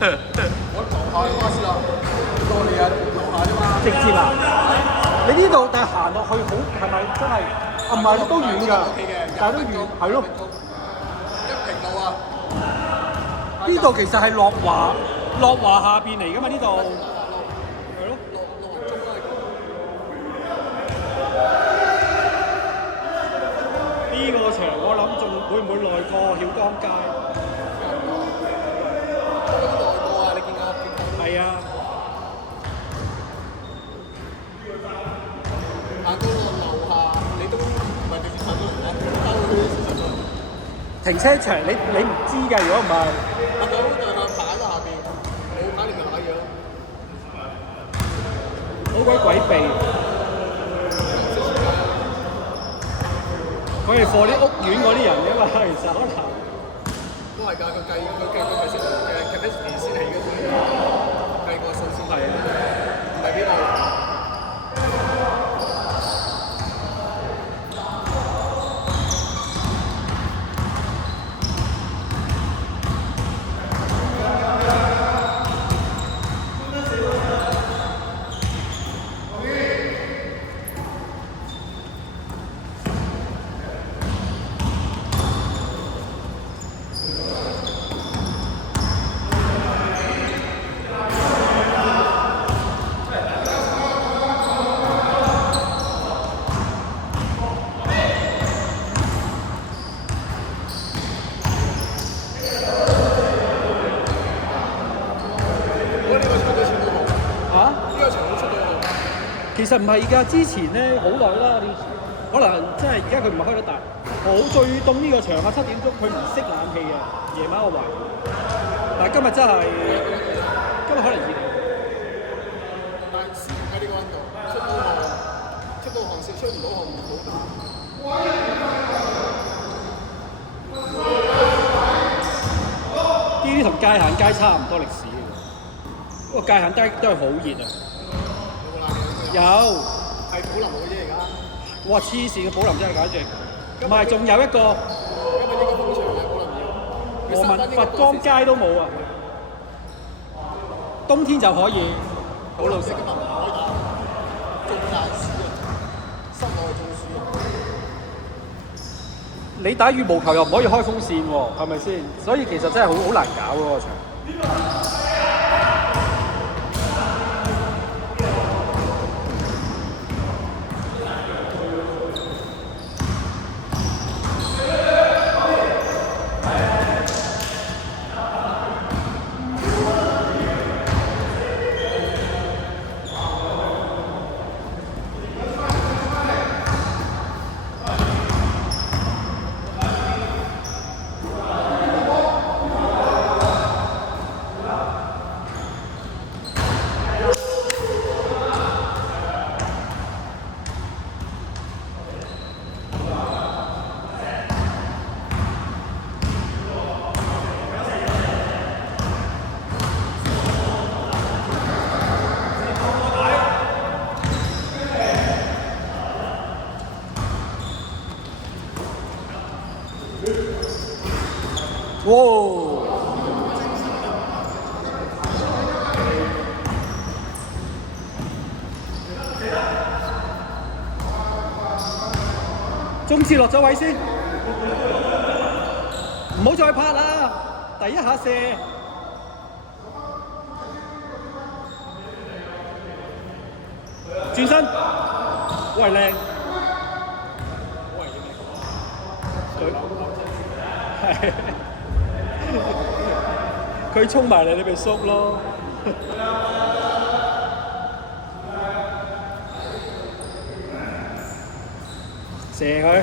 我樓下巴士啦，過嚟啊，樓下啫嘛。直接啊！你呢度但係行落去好係咪真係？啊唔係都遠㗎，但係都遠係咯。一平路啊！呢度其實係樂華下邊嚟㗎嘛？呢度係咯。落中都係咁。呢個場我諗仲會唔會耐過曉江街？都耐過啊！你見啊？係啊。行到落樓下，你都唔係直接行到嚟啦，兜去啲市場度。停車場你唔知㗎，如果唔係。行到就係擺喺下邊，冇擺你咪擺嘢咯。好鬼詭秘。佢係貨啲屋苑嗰啲人㗎嘛，其實可能。都係㗎，佢計食嘅 capacity 先起嘅，計個數先係，唔係邊個？其實唔係㗎，之前咧好耐啦，可能真係而家佢唔係開得大。好最凍呢個場啊，7點鐘佢唔熄冷氣嘅，夜晚我懷疑。但係今日真係，今日可能熱。但係喺呢個溫度，出到汗先，出唔到汗唔好打。呢啲同界限街差唔多歷史嘅，不過界限街都係好熱啊。有，係寶林路啫而家。哇！黐線嘅寶林真係簡直，唔係仲有一個，因為呢個風場嘅寶林要。佛光街都冇啊，冬天就可以。好老實。今日唔可以打，種大樹啊，室內種樹啊。你打羽毛球又唔可以開風扇喎，係咪先？所以其實真係好難搞嗰個場。哇！中次落咗位先，唔好再拍啦！第一下射，轉身，喂靚，係。佢衝埋嚟，你咪縮咯。射佢。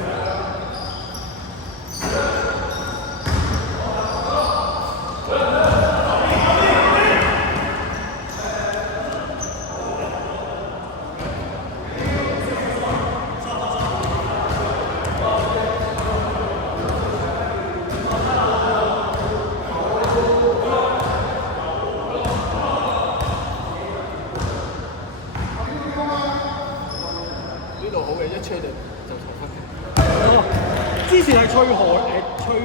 之前係翠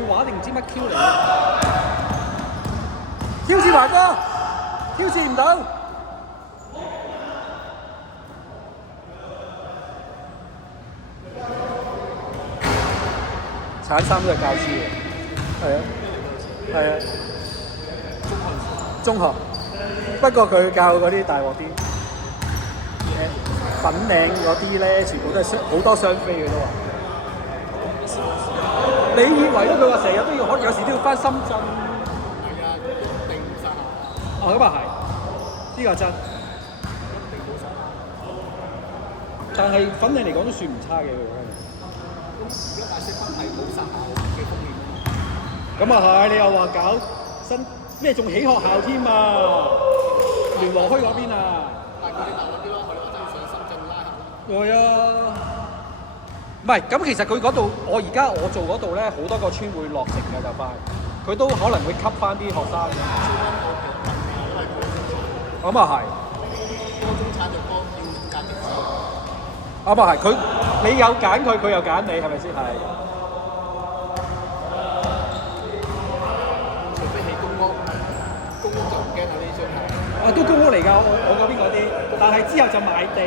華定唔知乜 Q 嚟嘅。挑戰華哥，挑戰唔到。產三都係教師嘅，係啊，係啊，中學。不過佢教嗰啲大鑊啲，粉嶺嗰啲咧，全部都係好多雙飛嘅都話。你以為咧？佢話成日都要，可能有時都要翻深圳。係啊，一定冇殺校。哦，咁啊係，呢個真。一定冇殺校。但係粉嶺嚟講都算唔差嘅喎。咁而家大西北係冇殺校嘅風險。咁啊係，你又話搞新咩？仲起學校添啊？聯和墟嗰邊啊？但係佢哋大嗰啲咯，佢哋話真係上深圳拉客。係啊。唔係，咁其實佢嗰度，我做嗰度咧，好多個村會落成嘅就快，佢都可能會吸翻啲學生。咁啊係。多中產就多要揀極少。咁啊係，你有揀佢，佢又揀你，係咪先？係。除非起公屋，公屋就唔驚啦呢啲真係。啊，都公屋嚟㗎，我嗰邊嗰啲，但係之後就賣地。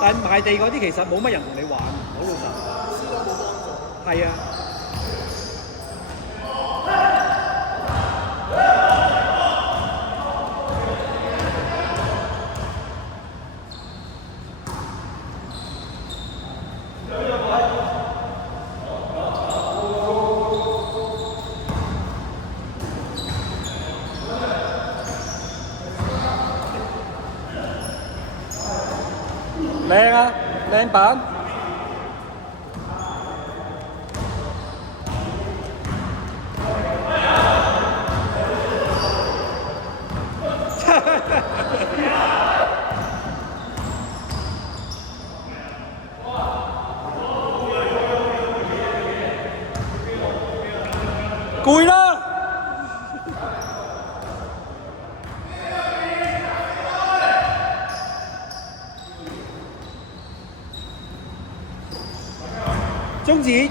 但賣地嗰啲其實冇乜人同你玩，好老實。師哥冇幫助。係啊。靚啊，靚版。攰啦！中指，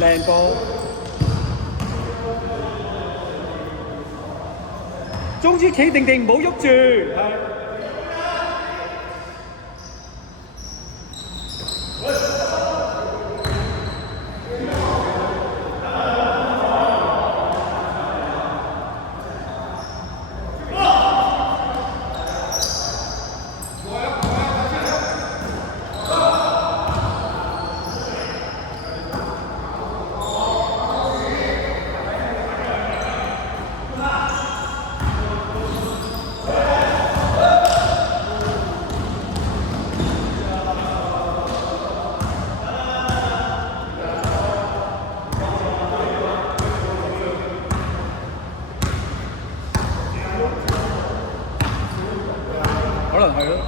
靚波，中指企定定，唔好喐住，係。可能係咯。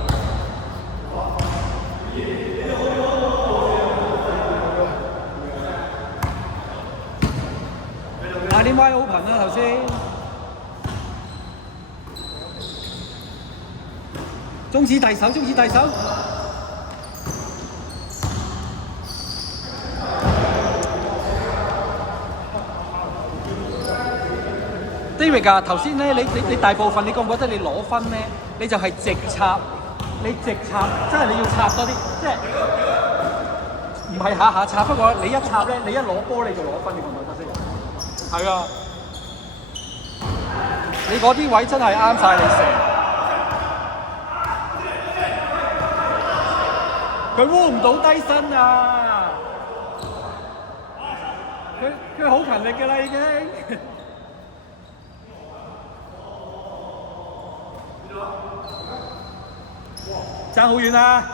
下年 Y open 啦頭先。中指遞手，中指遞手。David 啊，頭先咧，你大部分你覺唔覺得你攞分咧，你就係直插，即係你要插多啲，即係唔係下下插。不過你一插咧，你一攞波你就攞分，你覺唔覺得先？係啊，你嗰啲位真係啱晒你射。佢烏唔到低身啊！佢好勤力㗎啦已經。爭好遠啊！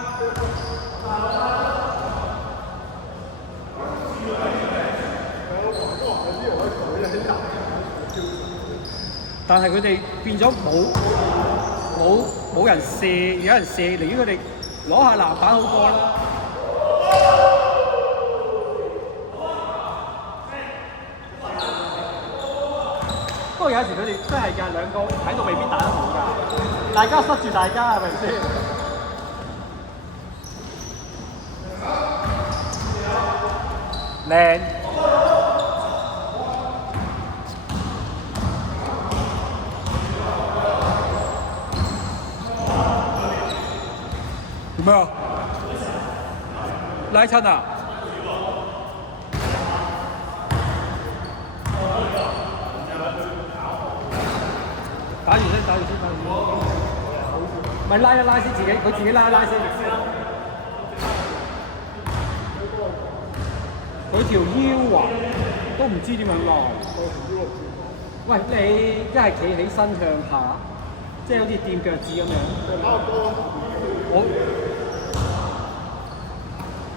但係佢哋變咗冇人射，有人射，寧願佢哋攞下籃板好過啦。不過有時佢哋真係㗎，兩個喺度未必打得好㗎，大家塞住大家係咪先？靚，做咩啊？拉親啊？打完先。咪拉一拉先，佢自己拉一拉先。佢條腰啊，都唔知點樣拉。喂，你一係企起身向下，即係好似掂腳趾咁樣。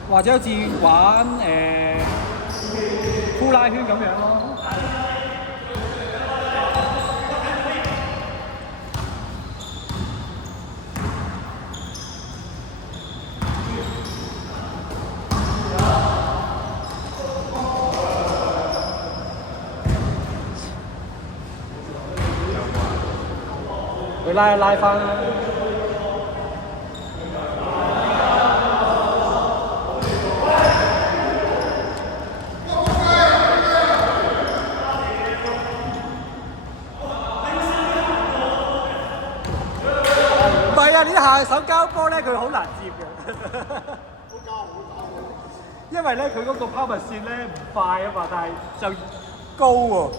或者好似玩呼拉圈咁樣咯。佢拉一拉翻啦。唔係啊！呢下手交波咧，佢好難接嘅。因為咧，佢嗰個拋物線咧唔快啊嘛，但係就高喎。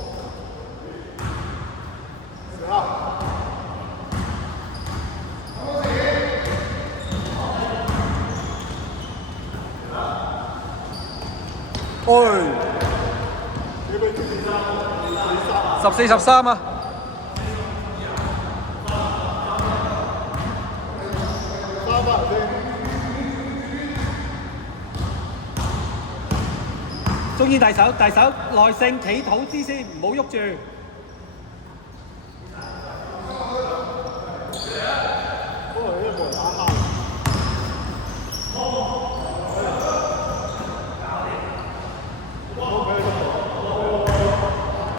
14、13啊！中意大手，耐性企好啲先，唔好喐住。